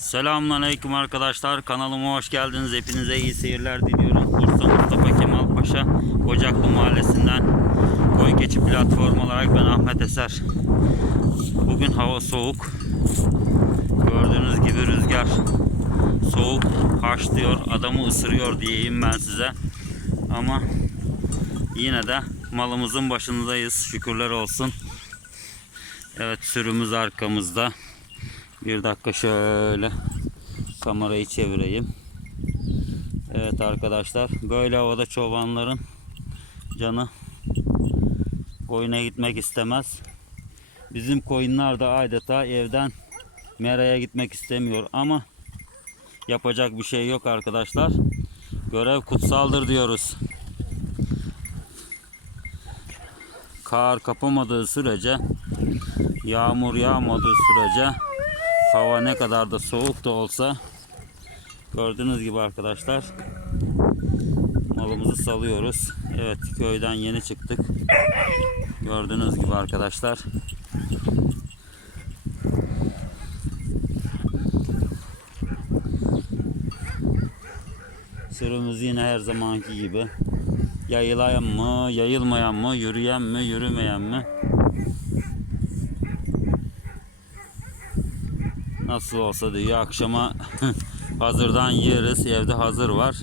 Selamünaleyküm arkadaşlar. Kanalıma hoş geldiniz. Hepinize iyi seyirler diliyorum. Bursa Mustafa Kemal Paşa Ocaklı Mahallesi'nden Koy Keçi platformu olarak ben Ahmet Eser. Bugün hava soğuk. Gördüğünüz gibi rüzgar soğuk haşlıyor, adamı ısırıyor diyeyim ben size. Ama yine de malımızın başındayız. Şükürler olsun. Evet sürümüz arkamızda. Bir dakika şöyle kamerayı çevireyim. Evet arkadaşlar böyle havada çobanların canı koyuna gitmek istemez. Bizim koyunlar da adeta evden meraya gitmek istemiyor ama yapacak bir şey yok arkadaşlar. Görev kutsaldır diyoruz. Kar kapamadığı sürece yağmur yağmadığı sürece hava ne kadar da soğuk da olsa gördüğünüz gibi arkadaşlar malımızı salıyoruz. Evet köyden yeni çıktık. Gördüğünüz gibi arkadaşlar. Sürümüz yine her zamanki gibi. Yayılayan mı, yayılmayan mı, yürüyen mi, yürümeyen mi? Nasıl olsa diyor akşama hazırdan yeriz. Evde hazır var.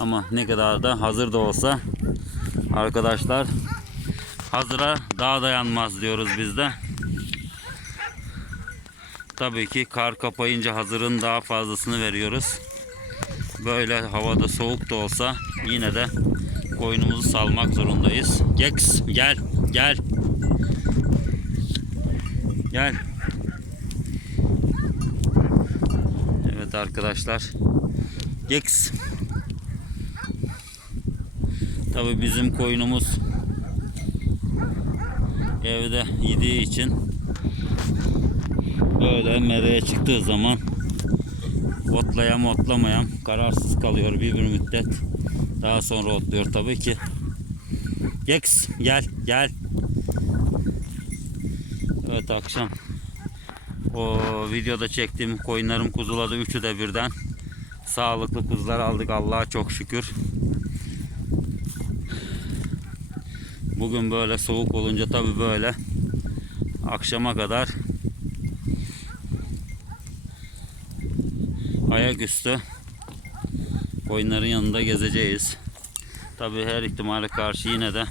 Ama ne kadar da hazır da olsa arkadaşlar hazıra daha dayanmaz diyoruz biz de. Tabii ki kar kapayınca hazırın daha fazlasını veriyoruz. Böyle havada soğuk da olsa yine de koyunumuzu salmak zorundayız. Gex gel gel. Gel. Evet arkadaşlar. Gex. Tabi bizim koyunumuz evde yediği için böyle mereye çıktığı zaman otlayan otlamayan kararsız kalıyor bir bir müddet. Daha sonra otluyor tabii ki. Gex gel gel. Evet akşam o videoda çektiğim koyunlarım kuzuladı. Üçü de birden. Sağlıklı kuzular aldık Allah'a çok şükür. Bugün böyle soğuk olunca tabi böyle akşama kadar ayaküstü koyunların yanında gezeceğiz. Tabi her ihtimale karşı yine de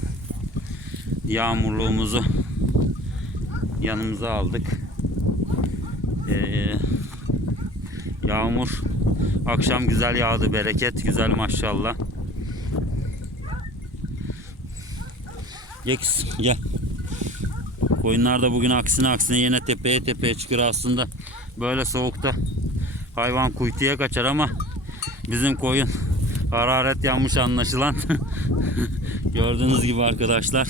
yağmurluğumuzu yanımıza aldık. Ee, yağmur akşam güzel yağdı bereket güzel maşallah. Gex gel. Koyunlar da bugün aksine aksine yine tepeye tepeye çıkıyor aslında. Böyle soğukta hayvan kuytuya kaçar ama bizim koyun hararet yanmış anlaşılan. Gördüğünüz gibi arkadaşlar.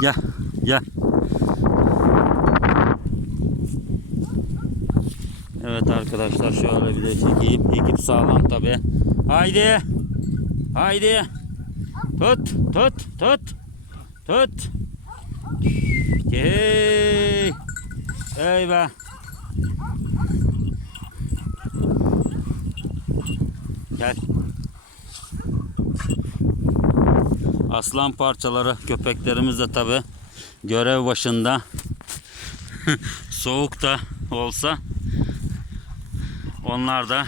Gel gel. Evet arkadaşlar şöyle bir de çekeyim. Ekip sağlam tabi. Haydi. Haydi. Tut tut tut. Tut. Hey. Eyvah. Gel. Aslan parçaları köpeklerimiz de tabi görev başında soğuk da olsa onlar da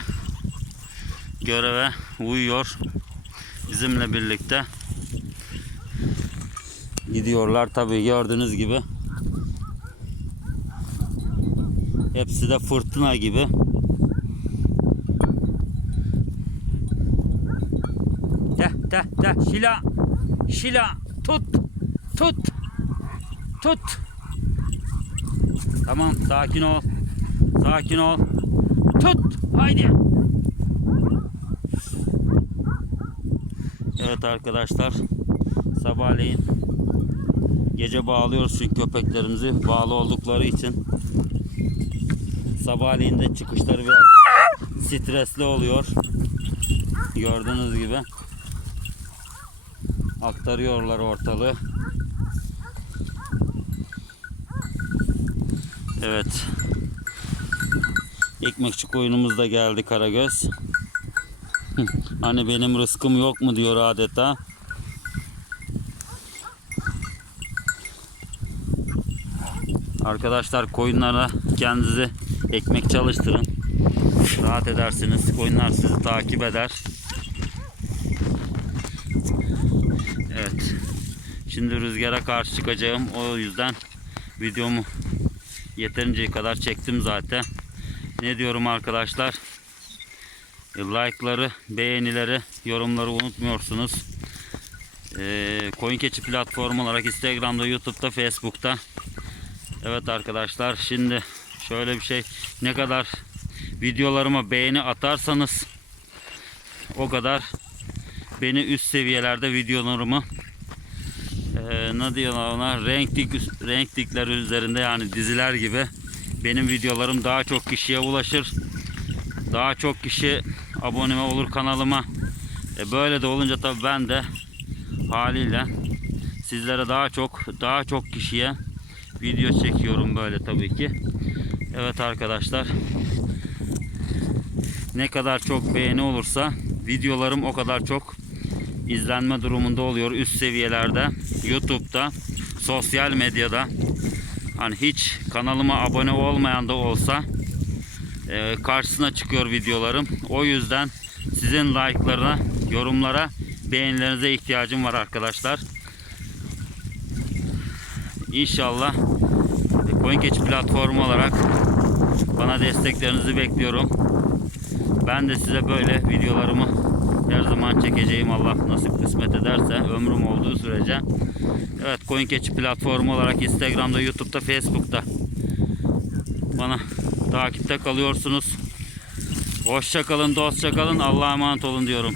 göreve uyuyor. Bizimle birlikte gidiyorlar tabi gördüğünüz gibi. Hepsi de fırtına gibi. Gel gel gel. Şila Şila tut tut tut. Tamam sakin ol sakin ol tut. Haydi. Evet arkadaşlar. Sabahleyin gece bağlıyoruz çünkü köpeklerimizi bağlı oldukları için. Sabahleyin de çıkışları biraz stresli oluyor. Gördüğünüz gibi aktarıyorlar ortalığı. Evet. Ekmekçi koyunumuz da geldi Karagöz. hani benim rızkım yok mu diyor adeta. Arkadaşlar koyunlara kendinizi ekmek çalıştırın. Rahat edersiniz. Koyunlar sizi takip eder. Evet. Şimdi rüzgara karşı çıkacağım. O yüzden videomu yeterince kadar çektim zaten. Ne diyorum arkadaşlar? E, Like'ları, beğenileri, yorumları unutmuyorsunuz. Ee, Keçi platformu olarak Instagram'da, YouTube'da, Facebook'ta. Evet arkadaşlar şimdi şöyle bir şey ne kadar videolarıma beğeni atarsanız o kadar beni üst seviyelerde videolarımı eee ne diyorlar ona renklik renklikler üzerinde yani diziler gibi benim videolarım daha çok kişiye ulaşır. Daha çok kişi abone olur kanalıma. E böyle de olunca tabii ben de haliyle sizlere daha çok daha çok kişiye video çekiyorum böyle tabii ki. Evet arkadaşlar. Ne kadar çok beğeni olursa videolarım o kadar çok izlenme durumunda oluyor üst seviyelerde. YouTube'da, sosyal medyada. Hani hiç kanalıma abone olmayan da olsa e, karşısına çıkıyor videolarım. O yüzden sizin like'larına, yorumlara, beğenilerinize ihtiyacım var arkadaşlar. İnşallah CoinGeç platformu olarak bana desteklerinizi bekliyorum. Ben de size böyle videolarımı her zaman çekeceğim Allah nasip kısmet ederse ömrüm olduğu sürece. Evet CoinGeç platformu olarak Instagram'da, YouTube'da, Facebook'ta bana takipte kalıyorsunuz. Hoşça kalın, dostça. Allah'a emanet olun diyorum.